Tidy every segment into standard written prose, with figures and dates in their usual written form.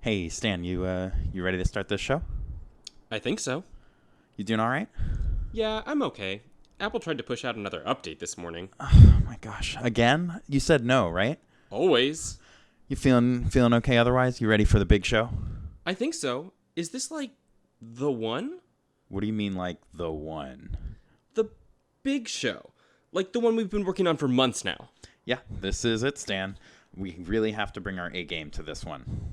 Hey Stan, you ready to start this show? I think so. You doing all right? Yeah, I'm okay. Apple tried to push out another update this morning. Oh my gosh, again? You said no, right? Always. You feeling okay otherwise? You ready for the big show? I think so. Is this like the one? What do you mean like the one? The big show. Like the one we've been working on for months now. Yeah, this is it, Stan. We really have to bring our A game to this one.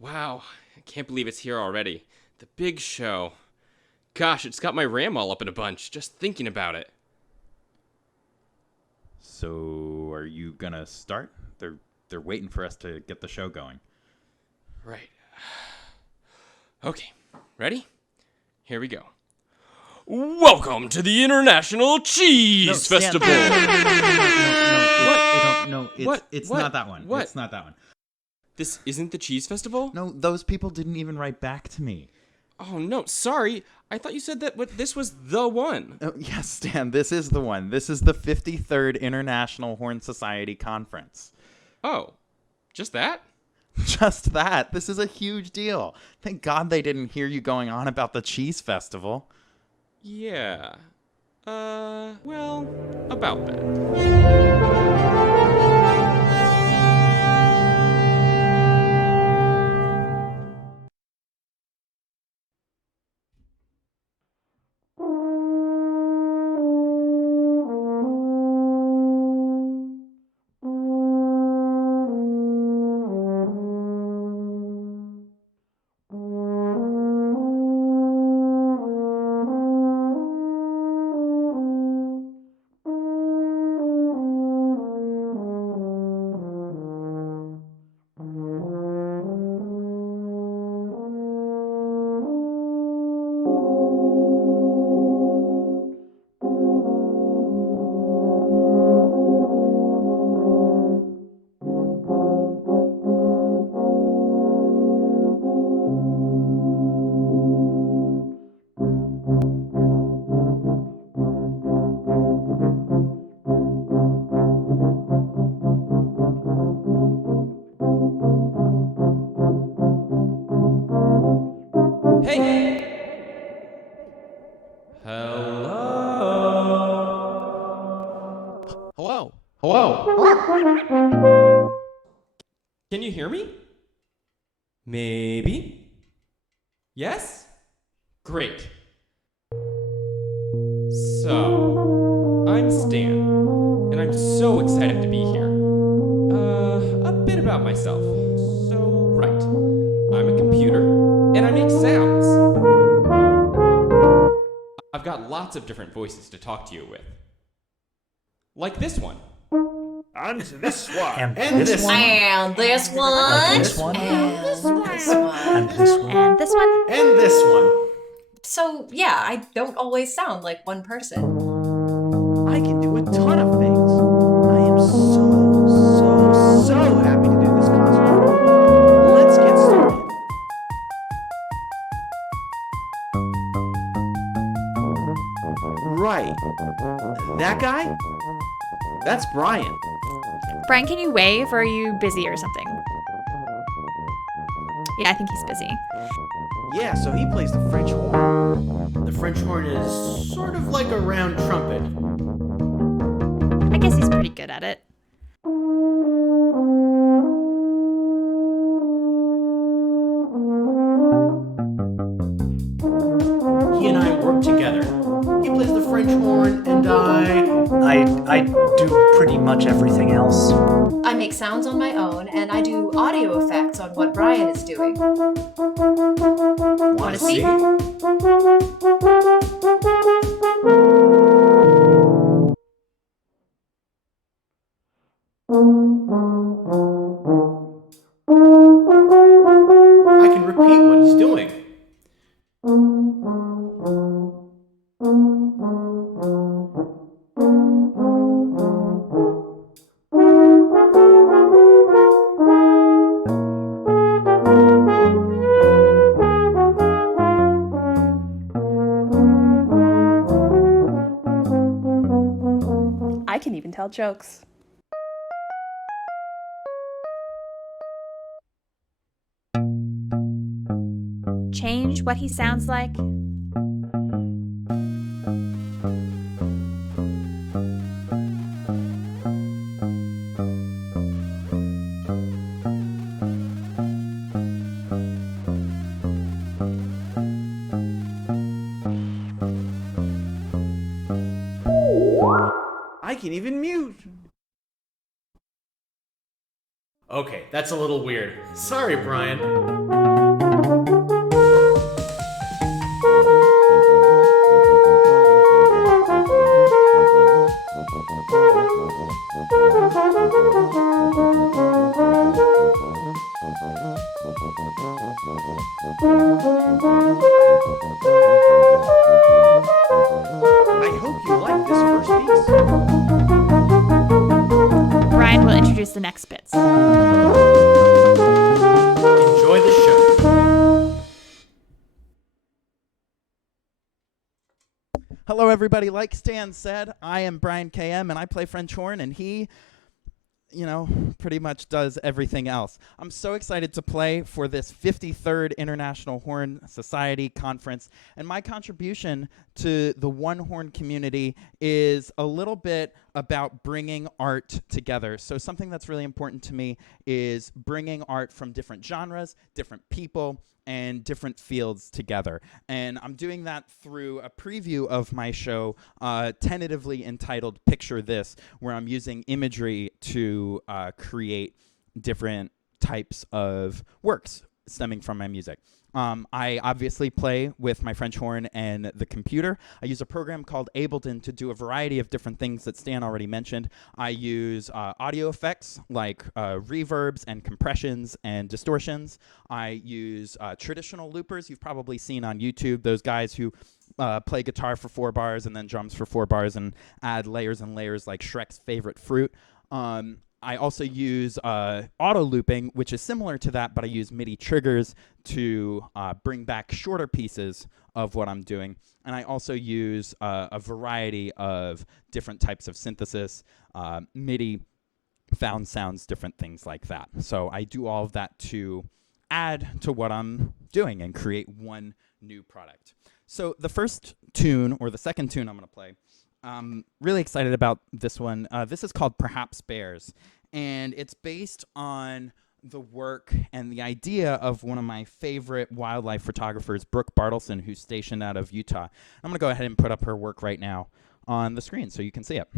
Wow, I can't believe it's here already. The big show. Gosh, it's got my RAM all up in a bunch, just thinking about it. So, are you gonna start? They're waiting for us to get the show going. Right. Okay, ready? Here we go. Welcome to the International Cheese Festival! It's not that one. What? It's not that one. This isn't the Cheese Festival? No, those people didn't even write back to me. Oh, no, sorry. I thought you said that this was the one. Oh, yes, Stan, this is the one. This is the 53rd International Horn Society Conference. Oh, just that? Just that. This is a huge deal. Thank God they didn't hear you going on about the cheese festival. Yeah. Well, about that. Hey! Hello? Hello? Hello. Can you hear me? Maybe? Yes? Great. So, I'm Stan, and I'm so excited to be here. A bit about myself. So, right. I'm a computer, and I make sounds. I've got lots of different voices to talk to you with. Like this one. And this one. And this one. And this one. And this one. And this one. And this one. And this one. And this one. So, yeah, I don't always sound like one person. I can do a ton of things. I am so happy to do this concert. Let's get started. Right. That guy? That's Brian. Brian, can you wave, or are you busy or something? Yeah, I think he's busy. Yeah, so he plays the French horn. The French horn is sort of like a round trumpet. I guess he's pretty good at it. He and I work together. He plays the French horn, and I do pretty much everything else. I make sounds on my own, and I do audio effects on what Brian is doing. want to see? I can repeat what he's doing. I can even tell jokes. change what he sounds like? I can even mute. Okay, that's a little weird. Sorry, Brian. I hope you like this first piece. Brian will introduce the next bits. Enjoy the show. Hello, everybody. Like Stan said, I am Brian KM, and I play French horn, and he, pretty much does everything else. I'm so excited to play for this 53rd International Horn Society Conference, and my contribution to the One Horn community is a little bit about bringing art together. So something that's really important to me is bringing art from different genres, different people, and different fields together. And I'm doing that through a preview of my show, tentatively entitled Picture This, where I'm using imagery to create different types of works stemming from my music. I obviously play with my French horn and the computer. I use a program called Ableton to do a variety of different things that Stan already mentioned. I use audio effects like reverbs and compressions and distortions. I use traditional loopers you've probably seen on YouTube, those guys who play guitar for 4 bars and then drums for 4 bars and add layers and layers like Shrek's favorite fruit. I also use auto looping, which is similar to that, but I use MIDI triggers to bring back shorter pieces of what I'm doing. And I also use a variety of different types of synthesis, MIDI, found sounds, different things like that. So I do all of that to add to what I'm doing and create one new product. So the first tune, or the second tune I'm going to play, really excited about this one. This is called Perhaps Bears, and it's based on the work and the idea of one of my favorite wildlife photographers, Brooke Bartleson, who's stationed out of Utah. I'm going to go ahead and put up her work right now on the screen so you can see it.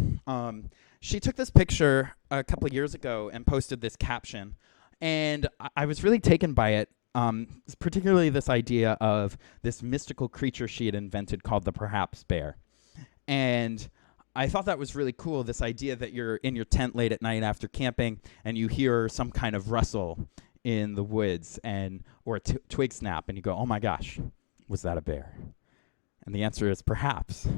She took this picture a couple of years ago and posted this caption, and I was really taken by it. Particularly this idea of this mystical creature she had invented called the Perhaps Bear. And I thought that was really cool, this idea that you're in your tent late at night after camping and you hear some kind of rustle in the woods or a twig snap, and you go, oh my gosh, was that a bear? And the answer is perhaps,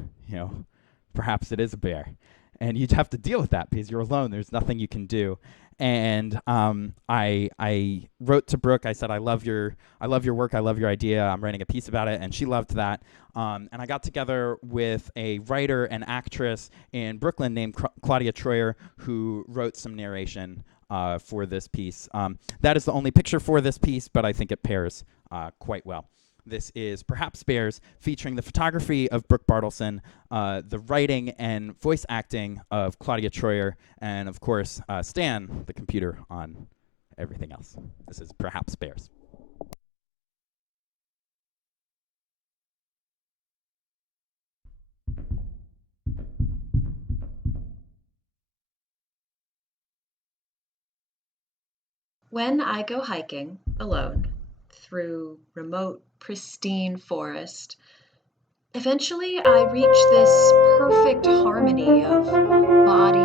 perhaps it is a bear. And you'd have to deal with that because you're alone. There's nothing you can do. And I wrote to Brooke. I said, I love your work. I love your idea. I'm writing a piece about it. And she loved that. And I got together with a writer and actress in Brooklyn named Claudia Troyer, who wrote some narration for this piece. That is the only picture for this piece, but I think it pairs quite well. This is Perhaps Bears, featuring the photography of Brooke Bartleson, the writing and voice acting of Claudia Troyer, and of course, Stan, the computer, on everything else. This is Perhaps Bears. When I go hiking alone through remote, pristine forest, eventually I reach this perfect harmony of body,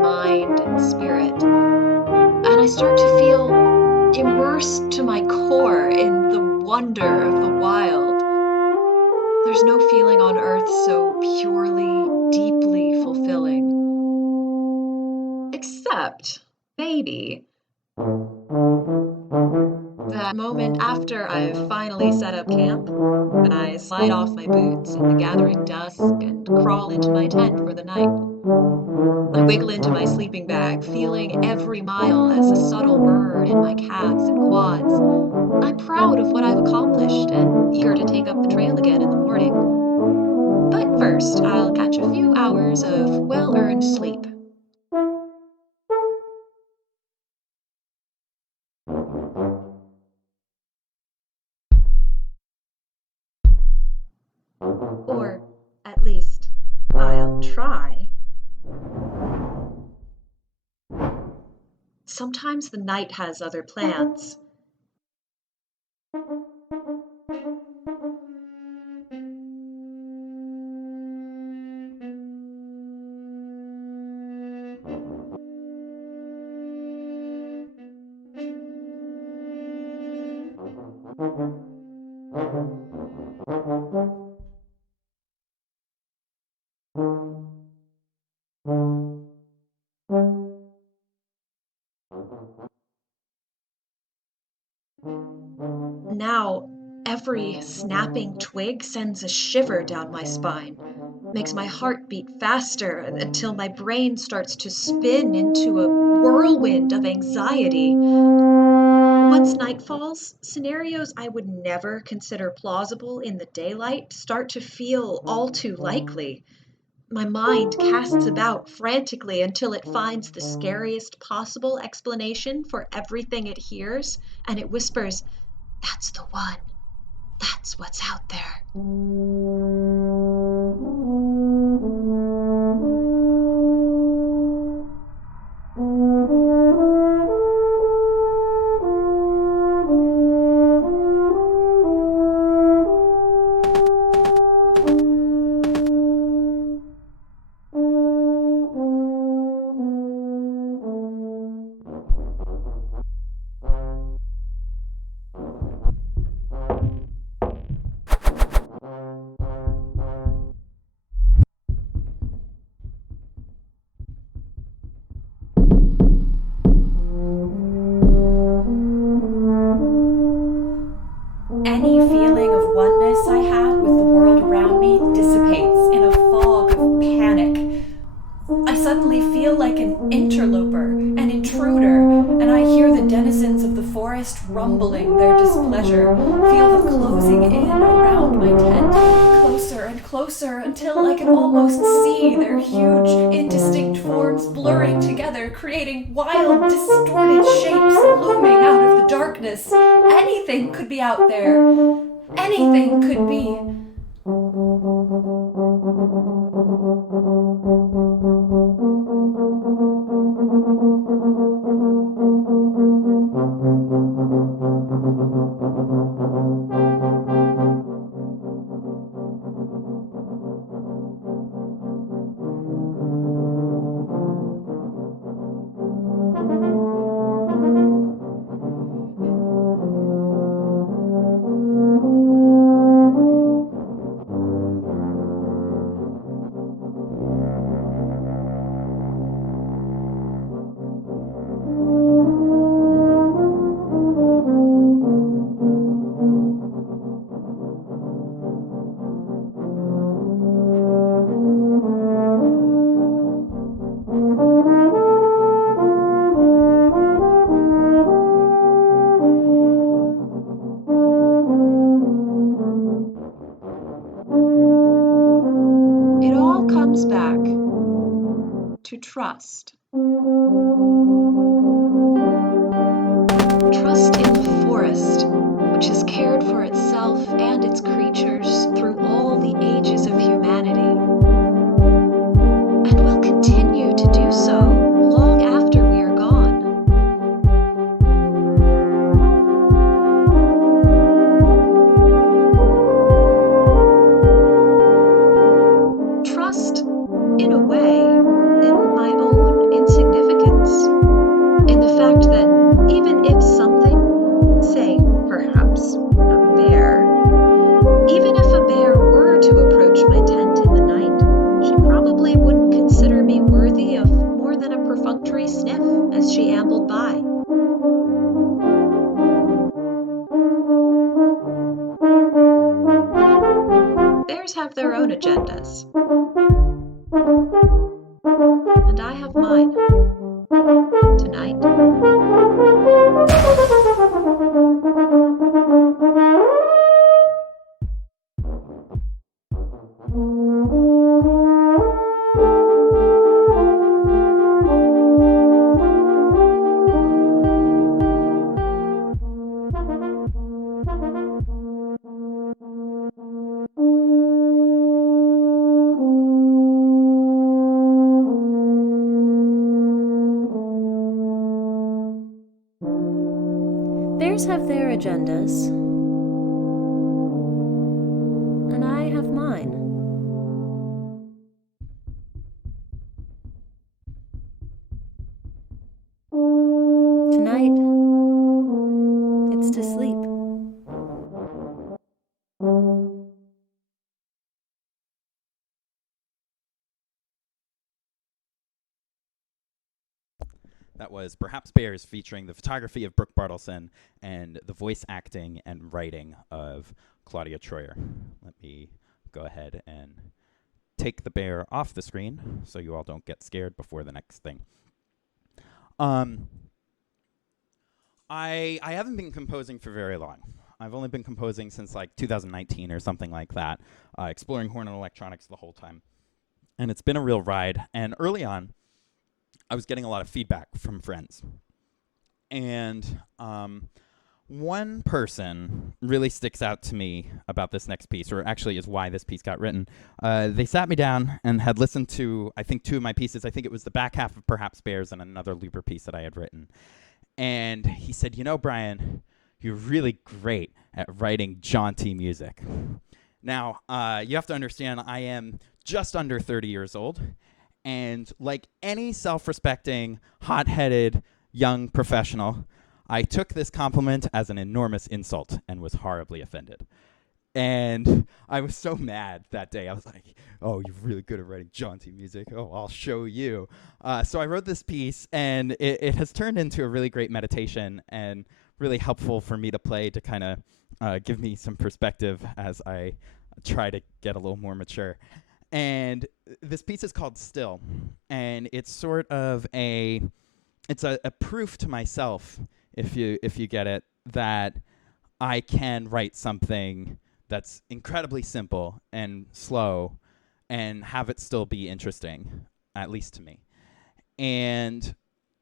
mind, and spirit. And I start to feel immersed to my core in the wonder of the wild. There's no feeling on earth so purely, deeply fulfilling. Except, maybe, that moment after I've finally set up camp, and I slide off my boots in the gathering dusk and crawl into my tent for the night. I wiggle into my sleeping bag, feeling every mile as a subtle burn in my calves and quads. I'm proud of what I've accomplished and eager to take up the trail again in the morning. But first, I'll catch a few hours of well-earned sleep. Or, at least, I'll try. Sometimes the night has other plans. Now, every snapping twig sends a shiver down my spine, makes my heart beat faster until my brain starts to spin into a whirlwind of anxiety. Once night falls, scenarios I would never consider plausible in the daylight start to feel all too likely. My mind casts about frantically until it finds the scariest possible explanation for everything it hears, and it whispers, "That's the one. That's what's out there." Any feeling of oneness I had with the world around me dissipates in a fog of panic. I suddenly feel like an interloper, an intruder, and I hear the denizens of the forest rumbling their displeasure, feel them closing in around my tent, closer and closer until I can almost see their huge, indistinct forms blurring together, creating wild, distorted shapes looming out of the darkness. Anything could be out there. Anything could be. It all comes back to trust. Trust in the forest, which has cared for itself and its creatures through all the ages of humanity, and will continue to do so long after we are gone. Trust, in a way, in my own insignificance, in the fact that even if something, say, perhaps, a bear, even if a bear were to approach my tent in the night, she probably wouldn't consider me worthy of more than a perfunctory sniff as she ambled by. Bears have their own agendas. and I have mine. Tonight. Bears have their agendas, and I have mine. Tonight, it's to sleep. That was Perhaps Bears, featuring the photography of Brooke Bartleson and the voice acting and writing of Claudia Troyer. Let me go ahead and take the bear off the screen so you all don't get scared before the next thing. I haven't been composing for very long. I've only been composing since like 2019 or something like that, exploring horn and electronics the whole time. And it's been a real ride. And early on, I was getting a lot of feedback from friends. And one person really sticks out to me about this next piece, or actually is why this piece got written. They sat me down and had listened to, I think, 2 of my pieces. I think it was the back half of Perhaps Bears and another looper piece that I had written. And he said, you know, Brian, you're really great at writing jaunty music. Now, you have to understand, I am just under 30 years old. And like any self-respecting, hot-headed young professional, I took this compliment as an enormous insult and was horribly offended. And I was so mad that day. I was like, oh, you're really good at writing jaunty music. Oh, I'll show you. So I wrote this piece, and it has turned into a really great meditation and really helpful for me to play to kind of give me some perspective as I try to get a little more mature. And this piece is called Still, and it's sort of a proof to myself, if you get it, that I can write something that's incredibly simple and slow and have it still be interesting, at least to me. And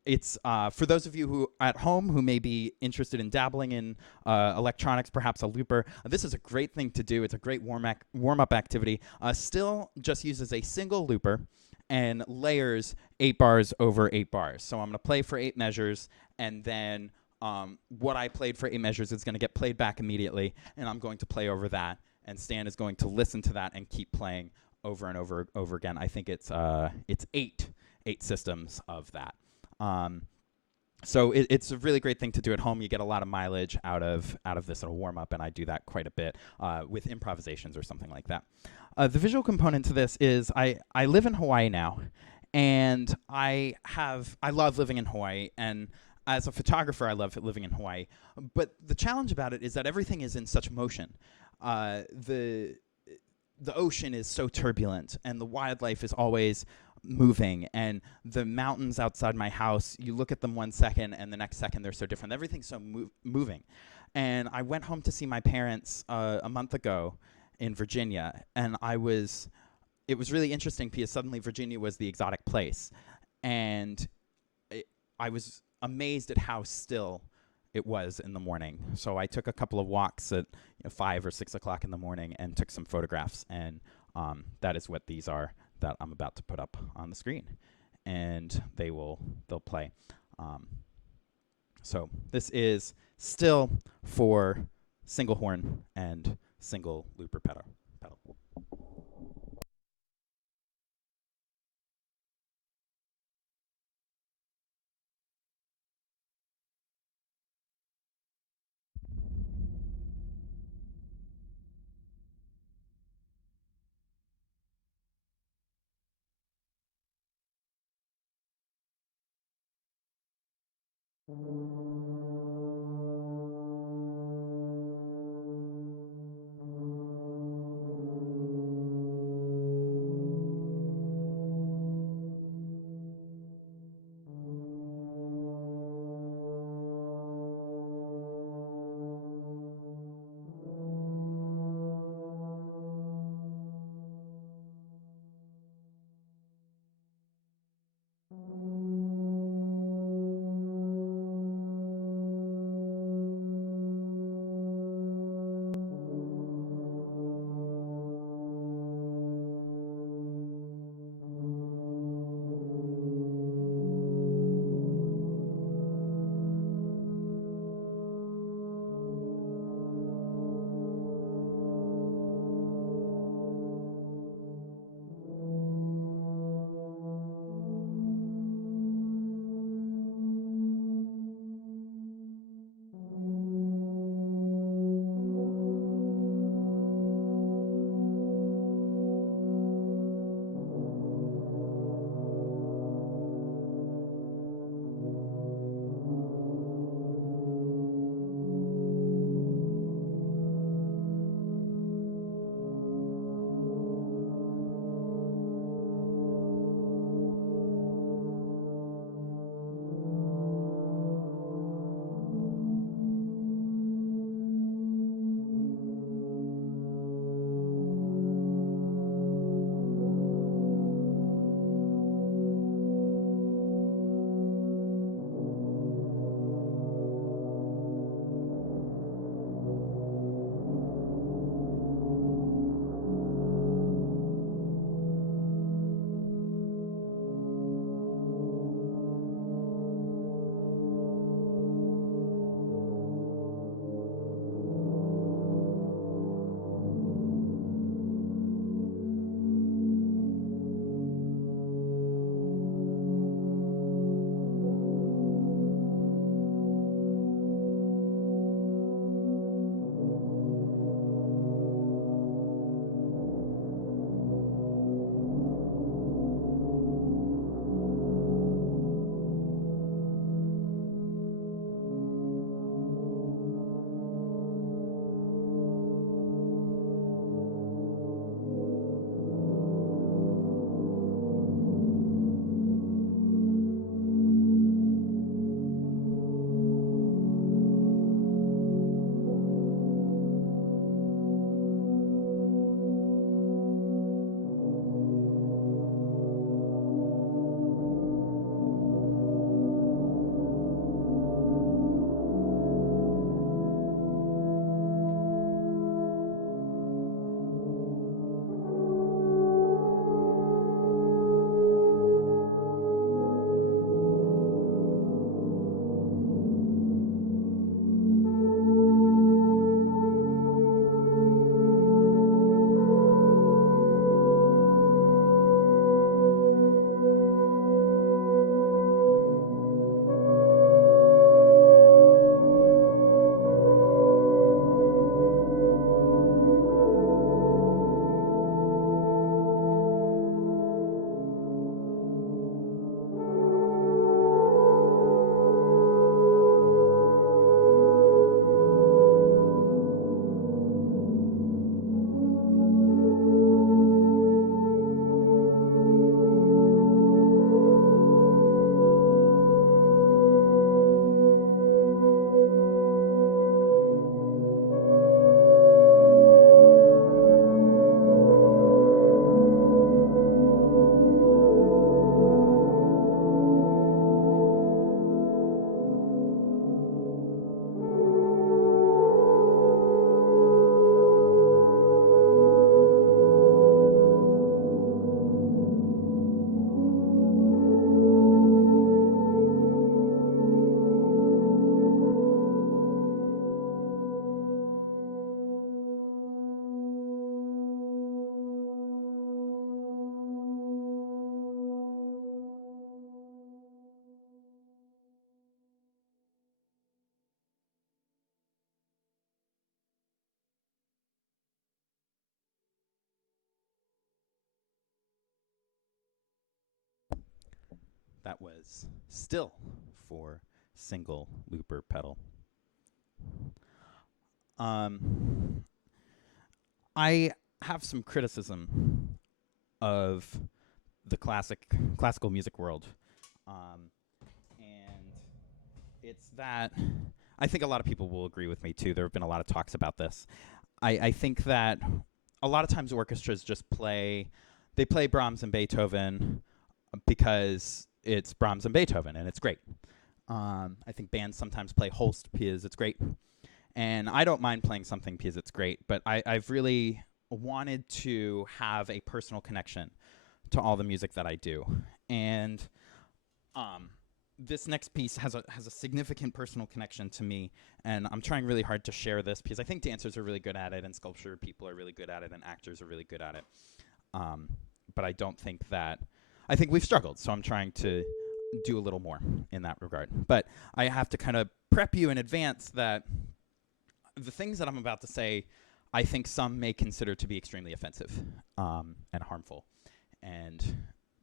it's for those of you who at home who may be interested in dabbling in electronics, perhaps a looper, this is a great thing to do. It's a great warm-up activity. Still just uses a single looper and layers 8 bars over 8 bars. So I'm going to play for 8 measures, and then what I played for 8 measures is going to get played back immediately, and I'm going to play over that, and Stan is going to listen to that and keep playing over and over again. I think it's 8 systems of that. So it's a really great thing to do at home. You get a lot of mileage out of this in a warm-up, and I do that quite a bit with improvisations or something like that. The visual component to this is I live in Hawaii now, and I love living in Hawaii, and as a photographer, I love living in Hawaii. But the challenge about it is that everything is in such motion. The ocean is so turbulent, and the wildlife is always moving, and the mountains outside my house, you look at them 1 second and the next second they're so different. Everything's so moving. And I went home to see my parents a month ago in Virginia, and it was really interesting because suddenly Virginia was the exotic place, and I was amazed at how still it was in the morning. So I took a couple of walks at 5 or 6 o'clock in the morning and took some photographs, and that is what these are that I'm about to put up on the screen, and they'll play. So this is Still for single horn and single looper pedal. That was Still for single looper pedal. I have some criticism of the classical music world, and it's that I think a lot of people will agree with me too. There have been a lot of talks about this. I think that a lot of times orchestras just play Brahms and Beethoven because it's Brahms and Beethoven, and it's great. I think bands sometimes play Holst because it's great. And I don't mind playing something because it's great, but I've really wanted to have a personal connection to all the music that I do. And this next piece has a significant personal connection to me, and I'm trying really hard to share this because I think dancers are really good at it, and sculpture people are really good at it, and actors are really good at it. But I don't think that... I think we've struggled, so I'm trying to do a little more in that regard. But I have to kind of prep you in advance that the things that I'm about to say, I think some may consider to be extremely offensive and harmful and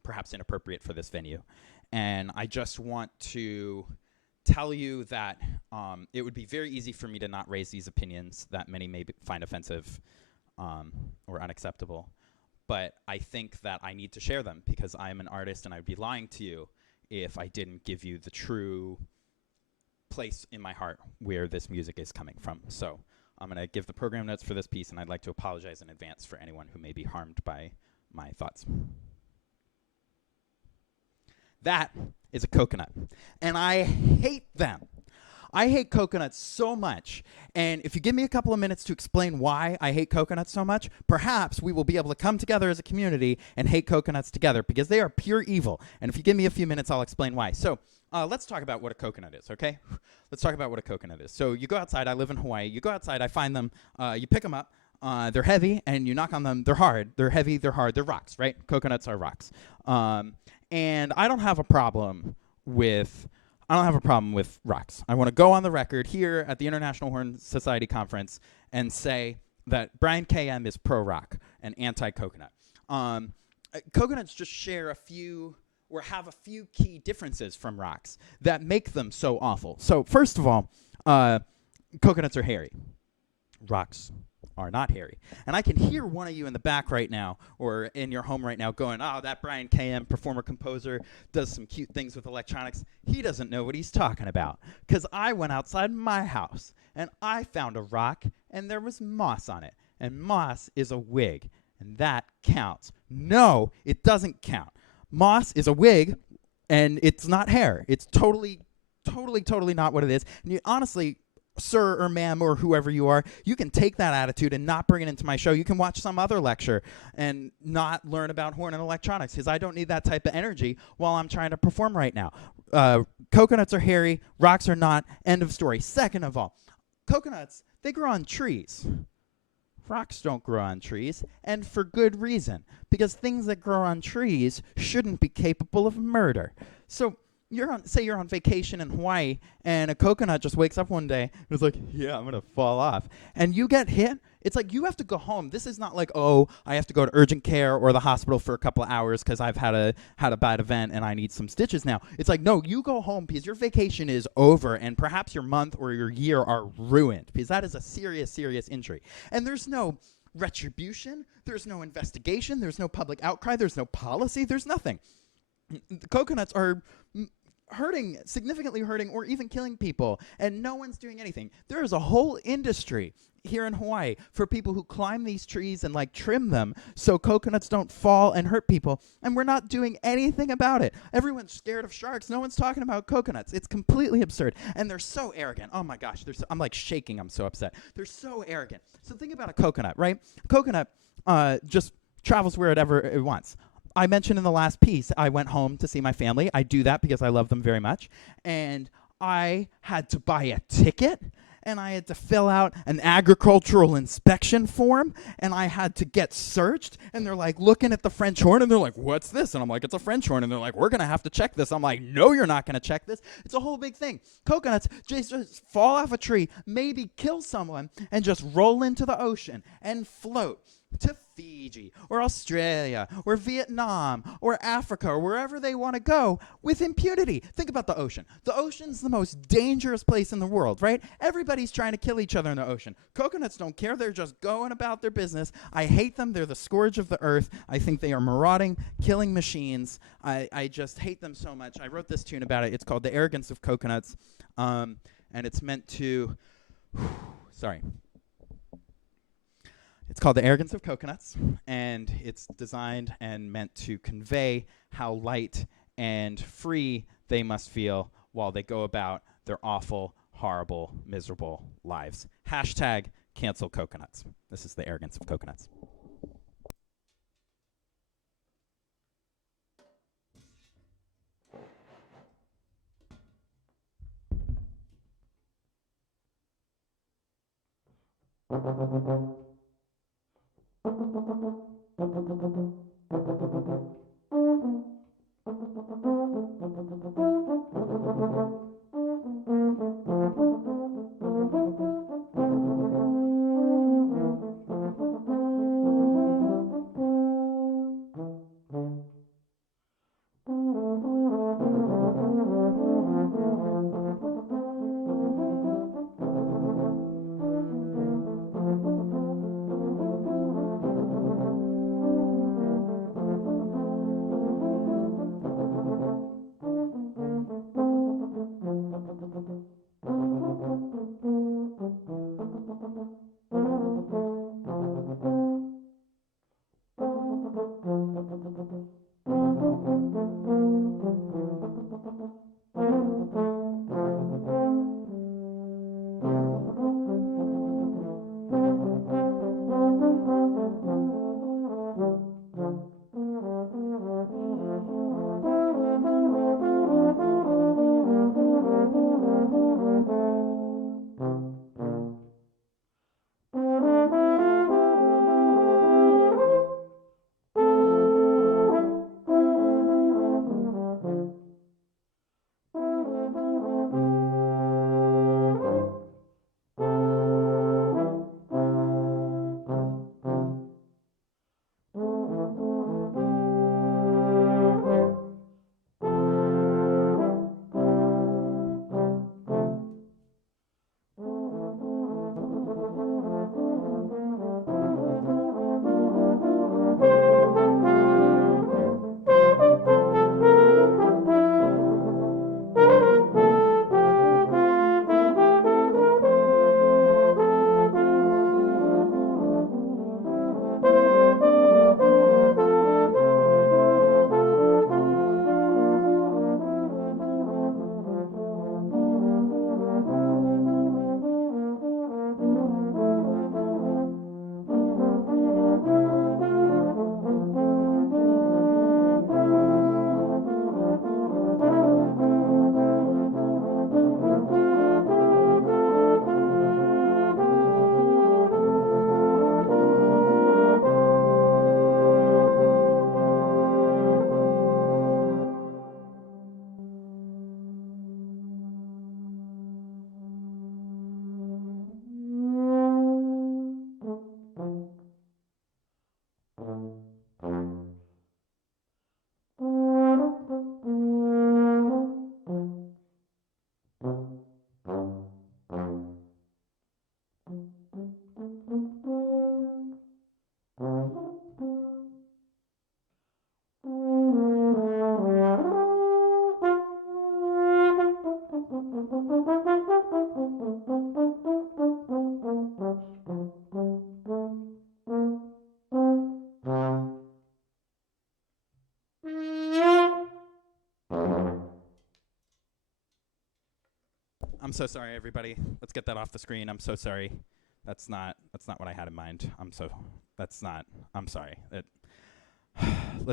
perhaps inappropriate for this venue. And I just want to tell you that it would be very easy for me to not raise these opinions that many may find offensive or unacceptable. But I think that I need to share them because I am an artist, and I'd be lying to you if I didn't give you the true place in my heart where this music is coming from. So I'm going to give the program notes for this piece, and I'd like to apologize in advance for anyone who may be harmed by my thoughts. That is a coconut, and I hate them. I hate coconuts so much, and if you give me a couple of minutes to explain why I hate coconuts so much, perhaps we will be able to come together as a community and hate coconuts together, because they are pure evil. And if you give me a few minutes, I'll explain why. So let's talk about what a coconut is, okay? Let's talk about what a coconut is. So you go outside. I live in Hawaii. You go outside. I find them. You pick them up. They're heavy, and you knock on them. They're hard. They're heavy. They're hard. They're rocks, right? Coconuts are rocks. And I don't have a problem with rocks. I want to go on the record here at the International Horn Society Conference and say that Brian KM is pro-rock and anti-coconut. Coconuts just share a few key differences from rocks that make them so awful. So first of all, coconuts are hairy. Rocks are not hairy. And I can hear one of you in the back right now or in your home right now going, oh, that Brian KM, performer-composer, does some cute things with electronics. He doesn't know what he's talking about. Because I went outside my house, and I found a rock, and there was moss on it. And moss is a wig, and that counts. No, it doesn't count. Moss is a wig, and it's not hair. It's totally not what it is. And you honestly... Sir or ma'am or whoever you are, you can take that attitude and not bring it into my show. You can watch some other lecture and not learn about horn and electronics because I don't need that type of energy while I'm trying to perform right now. Coconuts are hairy, rocks are not, end of story. Second of all, coconuts, they grow on trees. Rocks don't grow on trees, and for good reason, because things that grow on trees shouldn't be capable of murder. So say you're on vacation in Hawaii, and a coconut just wakes up one day and is like, yeah, I'm going to fall off. And you get hit. It's like you have to go home. This is not like, oh, I have to go to urgent care or the hospital for a couple of hours because I've had a bad event and I need some stitches now. It's like, no, you go home because your vacation is over and perhaps your month or your year are ruined because that is a serious, serious injury. And there's no retribution. There's no investigation. There's no public outcry. There's no policy. There's nothing. The coconuts are significantly hurting, or even killing people, and no one's doing anything. There is a whole industry here in Hawaii for people who climb these trees and trim them so coconuts don't fall and hurt people, and we're not doing anything about it. Everyone's scared of sharks. No one's talking about coconuts. It's completely absurd, and they're so arrogant. Oh my gosh, I'm shaking. I'm so upset. They're so arrogant. So think about a coconut, right? A coconut just travels wherever it wants. I mentioned in the last piece, I went home to see my family. I do that because I love them very much. And I had to buy a ticket, and I had to fill out an agricultural inspection form, and I had to get searched. And they're looking at the French horn, and they're like, what's this? And I'm like, it's a French horn. And they're like, we're going to have to check this. I'm like, no, you're not going to check this. It's a whole big thing. Coconuts just fall off a tree, maybe kill someone, and just roll into the ocean and float. to Fiji or Australia or Vietnam or Africa or wherever they want to go with impunity. Think about the ocean. The ocean's the most dangerous place in the world, right? Everybody's trying to kill each other in the ocean. Coconuts don't care. They're just going about their business. I hate them. They're the scourge of the earth. I think they are marauding, killing machines. I just hate them so much. I wrote this tune about it. It's called The Arrogance of Coconuts, and it's meant to... sorry. It's called The Arrogance of Coconuts, and it's designed and meant to convey how light and free they must feel while they go about their awful, horrible, miserable lives. Hashtag cancel coconuts. This is The Arrogance of Coconuts. I'm so sorry, everybody. Let's get that off the screen. I'm so sorry. That's not what I had in mind. I'm sorry. Let's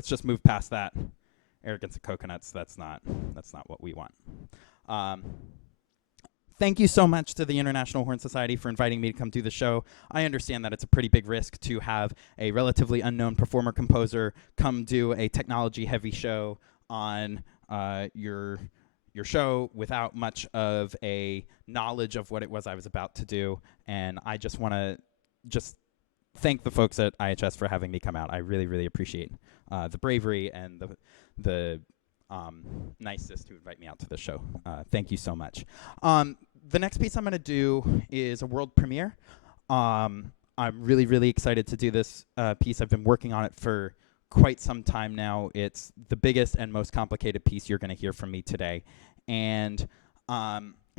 just move past that. Arrogance of Coconuts. That's not what we want. Thank you so much to the International Horn Society for inviting me to come do the show. I understand that it's a pretty big risk to have a relatively unknown performer-composer come do a technology-heavy show on your show without much of a knowledge of what it was I was about to do. And I just want to thank the folks at IHS for having me come out. I really, really appreciate the bravery and the nicest to invite me out to the show. Thank you so much. The next piece I'm going to do is a world premiere. I'm really, really excited to do this piece. I've been working on it for quite some time now. It's the biggest and most complicated piece you're going to hear from me today. And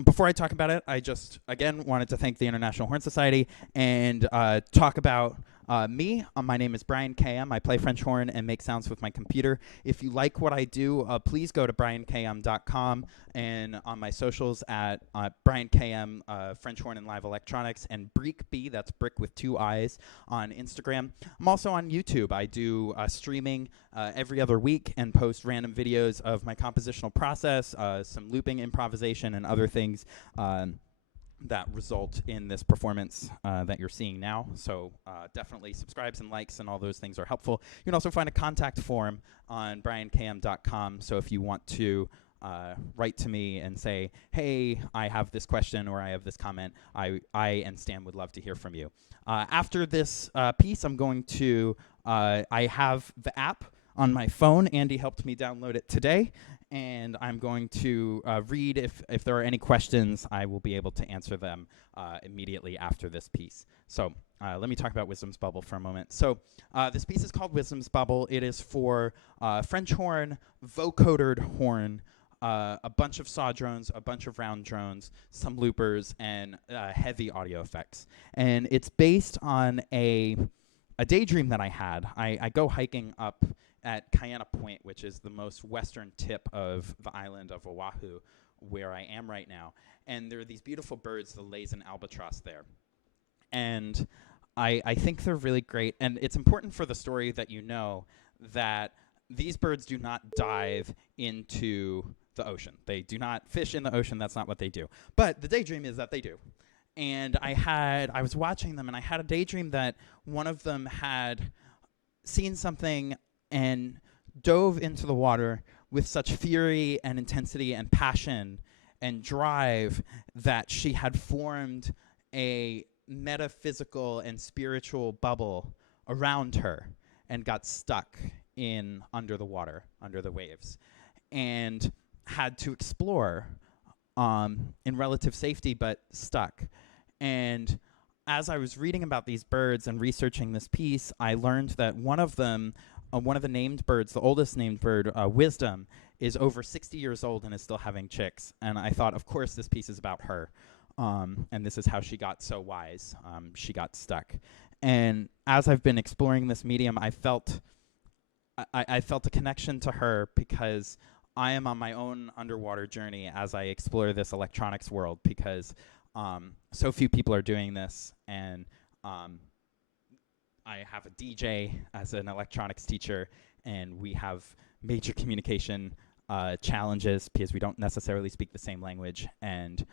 before I talk about it, I just, again, wanted to thank the International Horn Society and talk about me. My name is Brian KM. I play French horn and make sounds with my computer. If you like what I do, please go to briankm.com and on my socials at Brian KM, French horn and live electronics, and Breek B, that's brick with 2 I's, on Instagram. I'm also on YouTube. I do streaming every other week and post random videos of my compositional process, some looping improvisation, and other things that result in this performance that you're seeing now. So definitely subscribes and likes and all those things are helpful. You can also find a contact form on briankm.com. So if you want to write to me and say, hey, I have this question or I have this comment, I and Stan would love to hear from you. After this piece, I'm going to, I have the app on my phone. Andy helped me download it today. And I'm going to read. If there are any questions, I will be able to answer them immediately after this piece. So let me talk about Wisdom's Bubble for a moment. So this piece is called Wisdom's Bubble. It is for French horn, vocodered horn, a bunch of saw drones, a bunch of round drones, some loopers, and heavy audio effects. And it's based on a daydream that I had. I go hiking up at Kayana Point, which is the most western tip of the island of Oahu, where I am right now. And there are these beautiful birds, the lays and albatross there. And I think they're really great. And it's important for the story that you know that these birds do not dive into the ocean. They do not fish in the ocean. That's not what they do. But the daydream is that they do. And I was watching them, and I had a daydream that one of them had seen something and dove into the water with such fury and intensity and passion and drive that she had formed a metaphysical and spiritual bubble around her and got stuck in under the water, under the waves, and had to explore in relative safety, but stuck. And as I was reading about these birds and researching this piece, I learned that one of them, one of the named birds, the oldest named bird, Wisdom, is over 60 years old and is still having chicks. And I thought, of course, this piece is about her. And this is how she got so wise. She got stuck. And as I've been exploring this medium, I felt a connection to her because I am on my own underwater journey as I explore this electronics world, because so few people are doing this. And I have a DJ as an electronics teacher, and we have major communication challenges because we don't necessarily speak the same language, and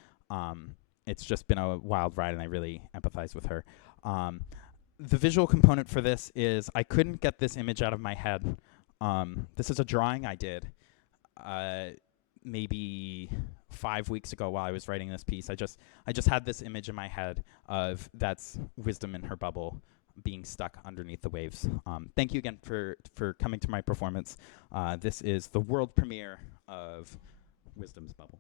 it's just been a wild ride, and I really empathize with her. The visual component for this is I couldn't get this image out of my head. This is a drawing I did maybe 5 weeks ago while I was writing this piece. I just had this image in my head of that's Wisdom in her bubble being stuck underneath the waves. Thank you again for coming to my performance. This is the world premiere of Wisdom's Bubble.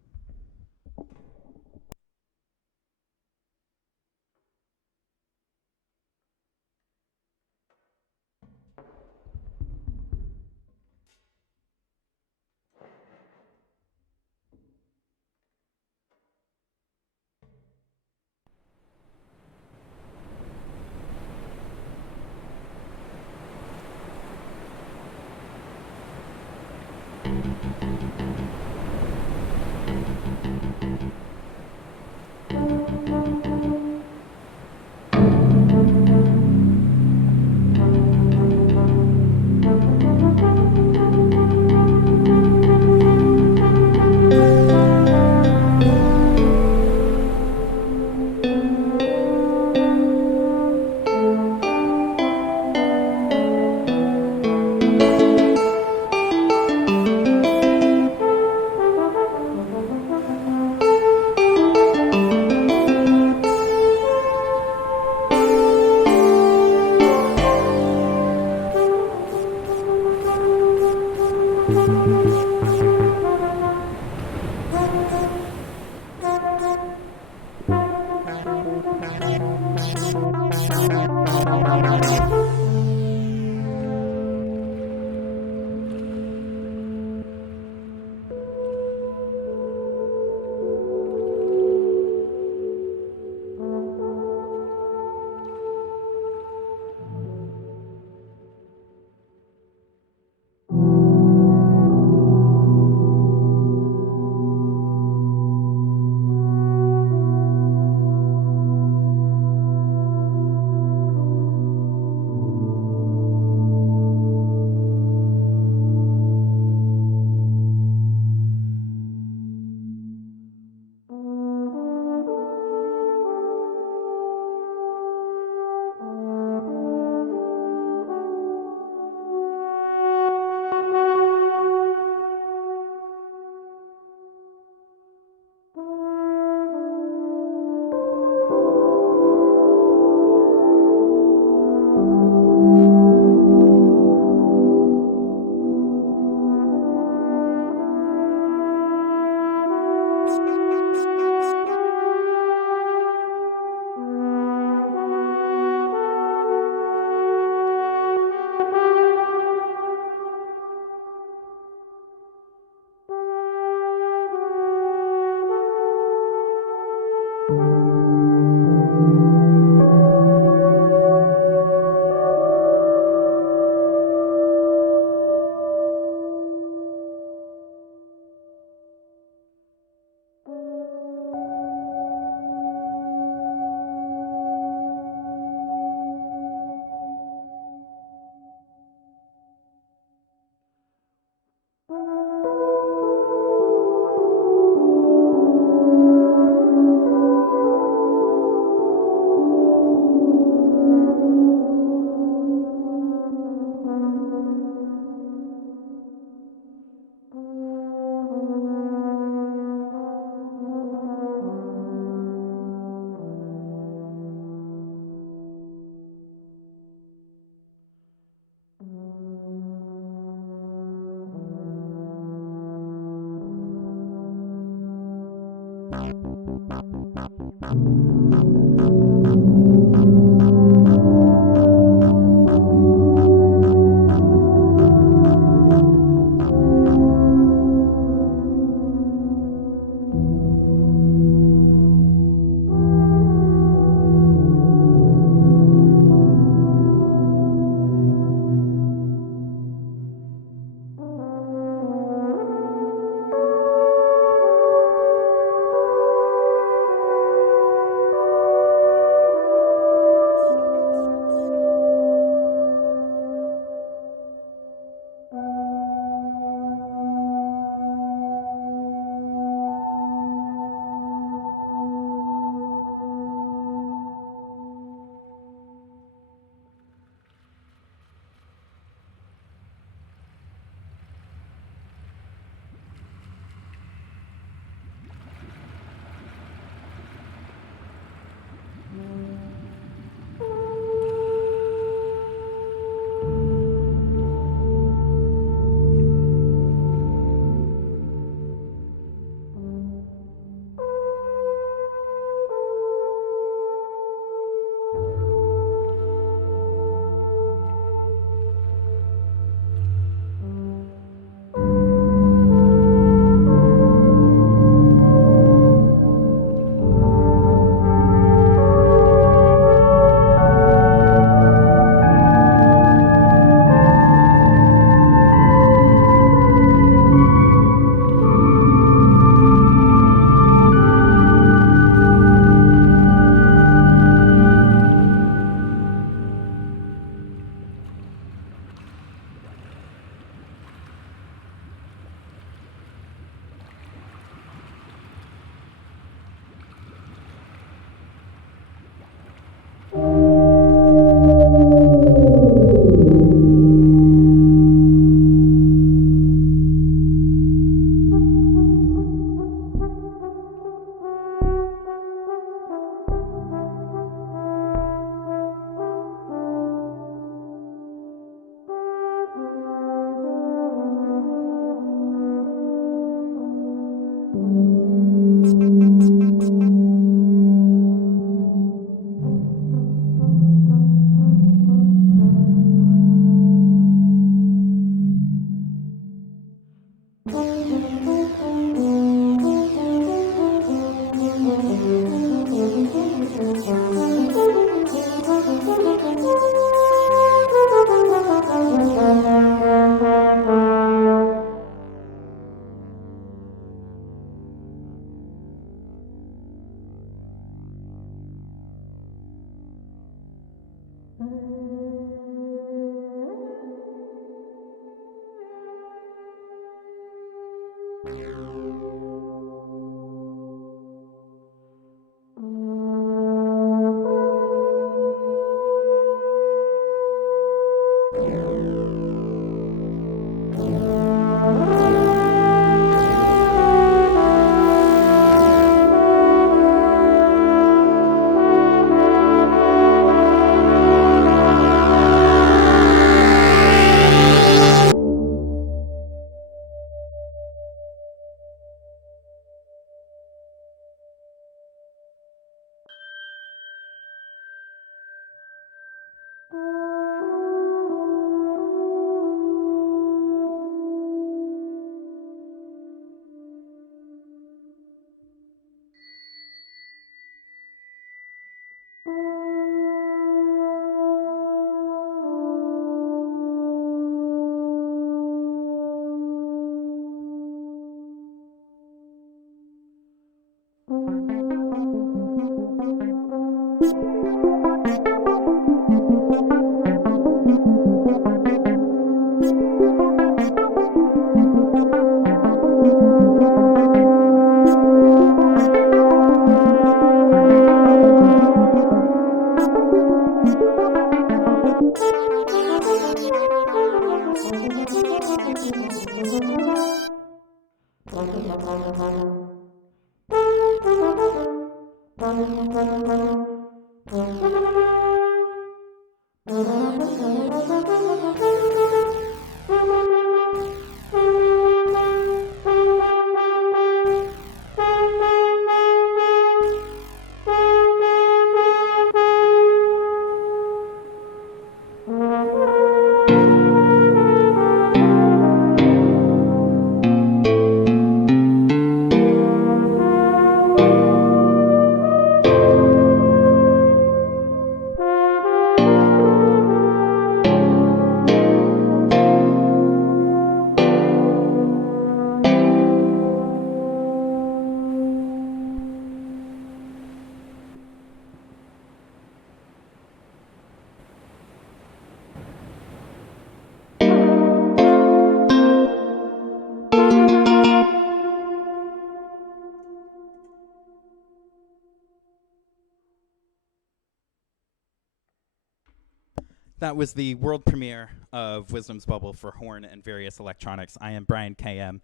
That was the world premiere of Wisdom's Bubble for horn and various electronics. I am Brian KM.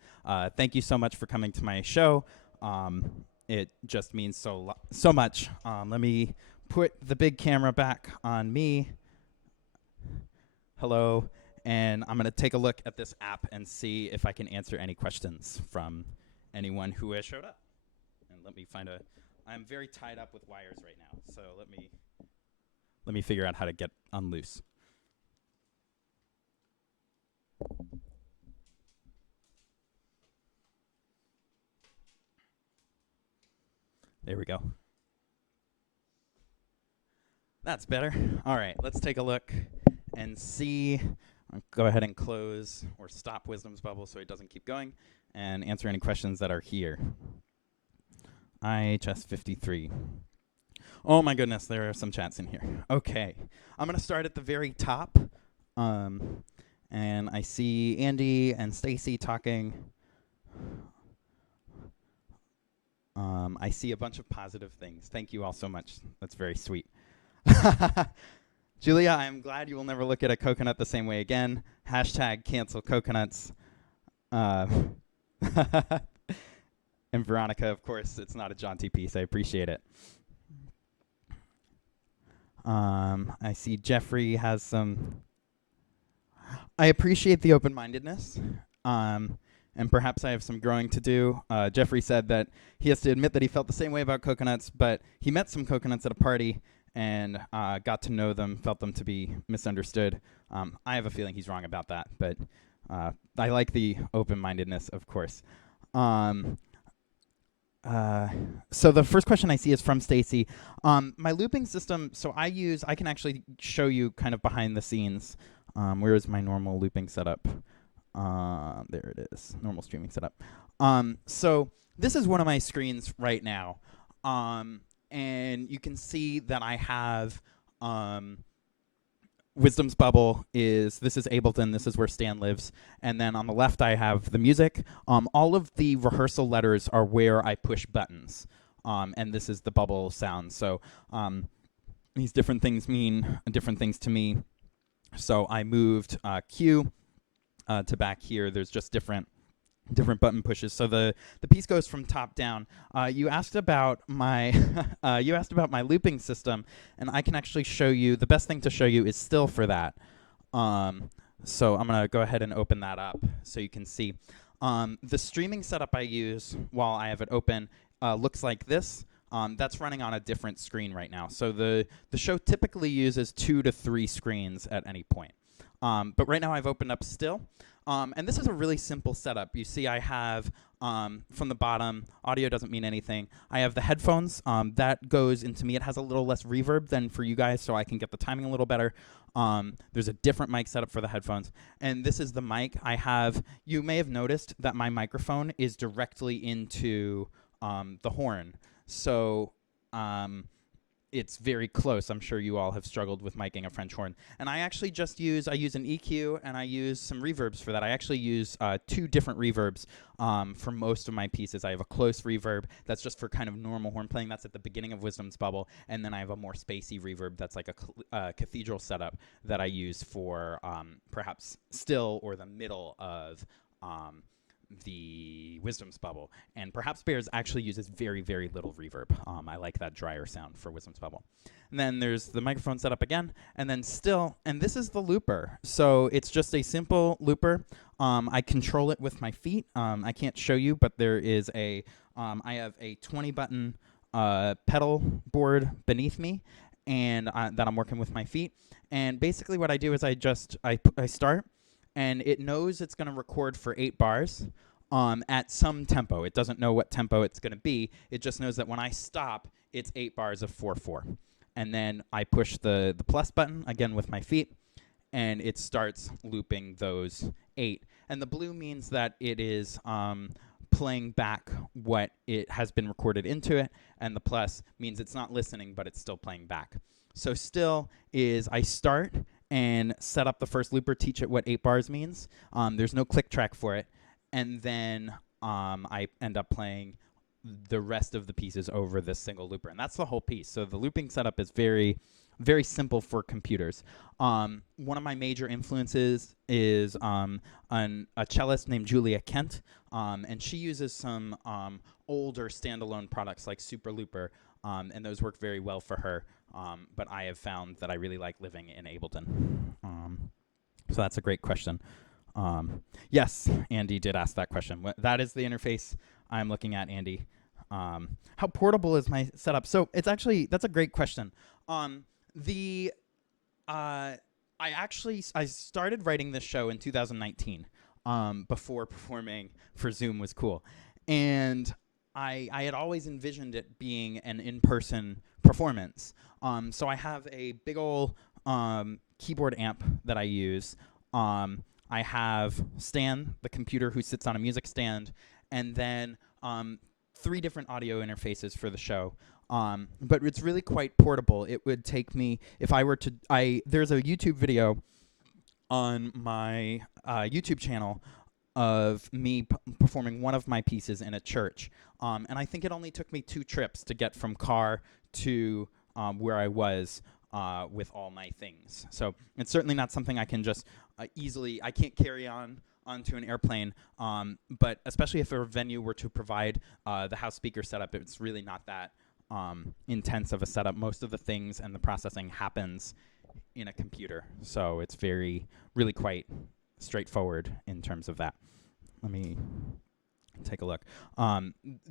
Thank you so much for coming to my show. It just means so much. Let me put the big camera back on me. Hello. And I'm going to take a look at this app and see if I can answer any questions from anyone who has showed up. And let me find I'm very tied up with wires right now, so let me figure out how to get unloose. There we go. That's better. All right, let's take a look and see. I'll go ahead and close or stop Wisdom's Bubble so it doesn't keep going and answer any questions that are here. IHS53. Oh my goodness, there are some chats in here. Okay, I'm gonna start at the very top. And I see Andy and Stacy talking. I see a bunch of positive things. Thank you all so much. That's very sweet. Julia, I'm glad you will never look at a coconut the same way again. Hashtag cancel coconuts. And Veronica, of course, it's not a jaunty piece. I appreciate it. I see Jeffrey has some. I appreciate the open-mindedness, and perhaps I have some growing to do. Jeffrey said that he has to admit that he felt the same way about coconuts, but he met some coconuts at a party and got to know them, felt them to be misunderstood. I have a feeling he's wrong about that, but I like the open-mindedness, of course. So the first question I see is from Stacy. My looping system, so I can actually show you kind of behind the scenes. Where is my normal looping setup? There it is, normal streaming setup. So this is one of my screens right now. And you can see that I have Wisdom's Bubble this is Ableton, this is where Stan lives. And then on the left I have the music. All of the rehearsal letters are where I push buttons. And this is the bubble sound. So these different things mean different things to me. So I moved Q to back here. There's just different button pushes. So the piece goes from top down. You asked about my my looping system, and I can actually show you. The best thing to show you is still for that. So I'm gonna go ahead and open that up so you can see. The streaming setup I use while I have it open looks like this. That's running on a different screen right now. So the show typically uses 2 to 3 screens at any point. But right now I've opened up still. And this is a really simple setup. You see I have, from the bottom, audio doesn't mean anything. I have the headphones. That goes into me. It has a little less reverb than for you guys, so I can get the timing a little better. There's a different mic setup for the headphones. And this is the mic I have. You may have noticed that my microphone is directly into the horn. So it's very close. I'm sure you all have struggled with miking a French horn. And I actually just use an EQ and I use some reverbs for that. I actually use 2 different reverbs for most of my pieces. I have a close reverb that's just for kind of normal horn playing. That's at the beginning of Wisdom's Bubble. And then I have a more spacey reverb that's like a cathedral setup that I use for perhaps still or the middle of the Wisdom's Bubble. And perhaps Bears actually uses very, very little reverb. I like that drier sound for Wisdom's Bubble. And then there's the microphone setup again, and then still, and this is the looper. So it's just a simple looper. I control it with my feet. I can't show you, but there is I have a 20-button pedal board beneath me, and that I'm working with my feet. And basically what I do is I start, and it knows it's going to record for 8 bars at some tempo. It doesn't know what tempo it's going to be. It just knows that when I stop, it's 8 bars of 4/4. And then I push the plus button, again with my feet, and it starts looping those 8. And the blue means that it is playing back what it has been recorded into it, and the plus means it's not listening, but it's still playing back. So still is I start and set up the first looper, teach it what 8 bars means. There's no click track for it. And then I end up playing the rest of the pieces over this single looper. And that's the whole piece. So the looping setup is very, very simple for computers. One of my major influences is a cellist named Julia Kent. And she uses some older standalone products like Super Looper. And those work very well for her. But I have found that I really like living in Ableton. So that's a great question. Yes, Andy did ask that question. That is the interface I'm looking at, Andy. How portable is my setup? So it's actually, that's a great question. I started writing this show in 2019, before performing for Zoom was cool. And I had always envisioned it being an in-person performance. So I have a big ol' keyboard amp that I use. I have Stan, the computer who sits on a music stand, and then 3 different audio interfaces for the show. But it's really quite portable. It would take me, if I were to, there's a YouTube video on my YouTube channel of me performing one of my pieces in a church. And I think it only took me 2 trips to get from car to where I was with all my things. So it's certainly not something I can just easily, I can't carry onto an airplane, but especially if a venue were to provide the house speaker setup, it's really not that intense of a setup. Most of the things and the processing happens in a computer, so it's really quite straightforward in terms of that. Let me take a look.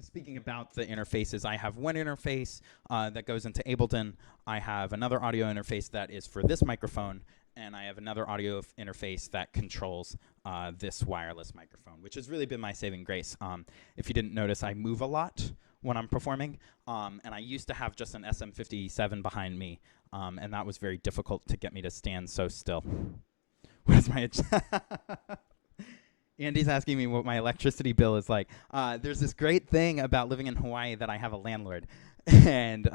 Speaking about the interfaces, I have one interface that goes into Ableton. I have another audio interface that is for this microphone, and I have another audio interface that controls this wireless microphone, which has really been my saving grace. If you didn't notice, I move a lot when I'm performing, and I used to have just an SM57 behind me, and that was very difficult to get me to stand so still. What is my... Andy's asking me what my electricity bill is like. There's this great thing about living in Hawaii that I have a landlord, and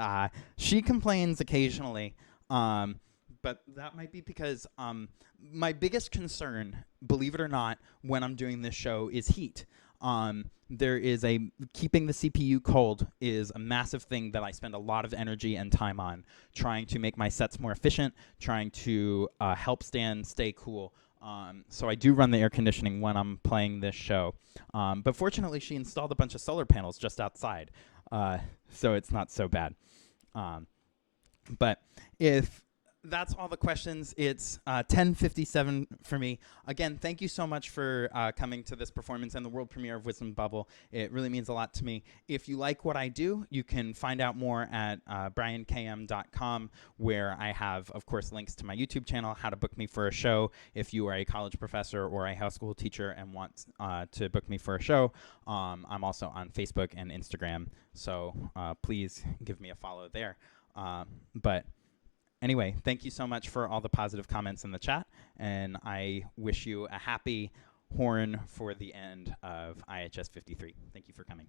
she complains occasionally, but that might be because my biggest concern, believe it or not, when I'm doing this show is heat. Keeping the CPU cold is a massive thing that I spend a lot of energy and time on, trying to make my sets more efficient, trying to help Stan stay cool. So I do run the air conditioning when I'm playing this show. But fortunately, she installed a bunch of solar panels just outside, so it's not so bad. But if that's all the questions, it's 10:57 for me. Again, thank you so much for coming to this performance and the world premiere of Wisdom Bubble. It really means a lot to me. If you like what I do, you can find out more at briankm.com, where I have, of course, links to my YouTube channel, how to book me for a show if you are a college professor or a high school teacher and want to book me for a show. I'm also on Facebook and Instagram, so please give me a follow there. But anyway, thank you so much for all the positive comments in the chat, and I wish you a happy horn for the end of IHS53. Thank you for coming.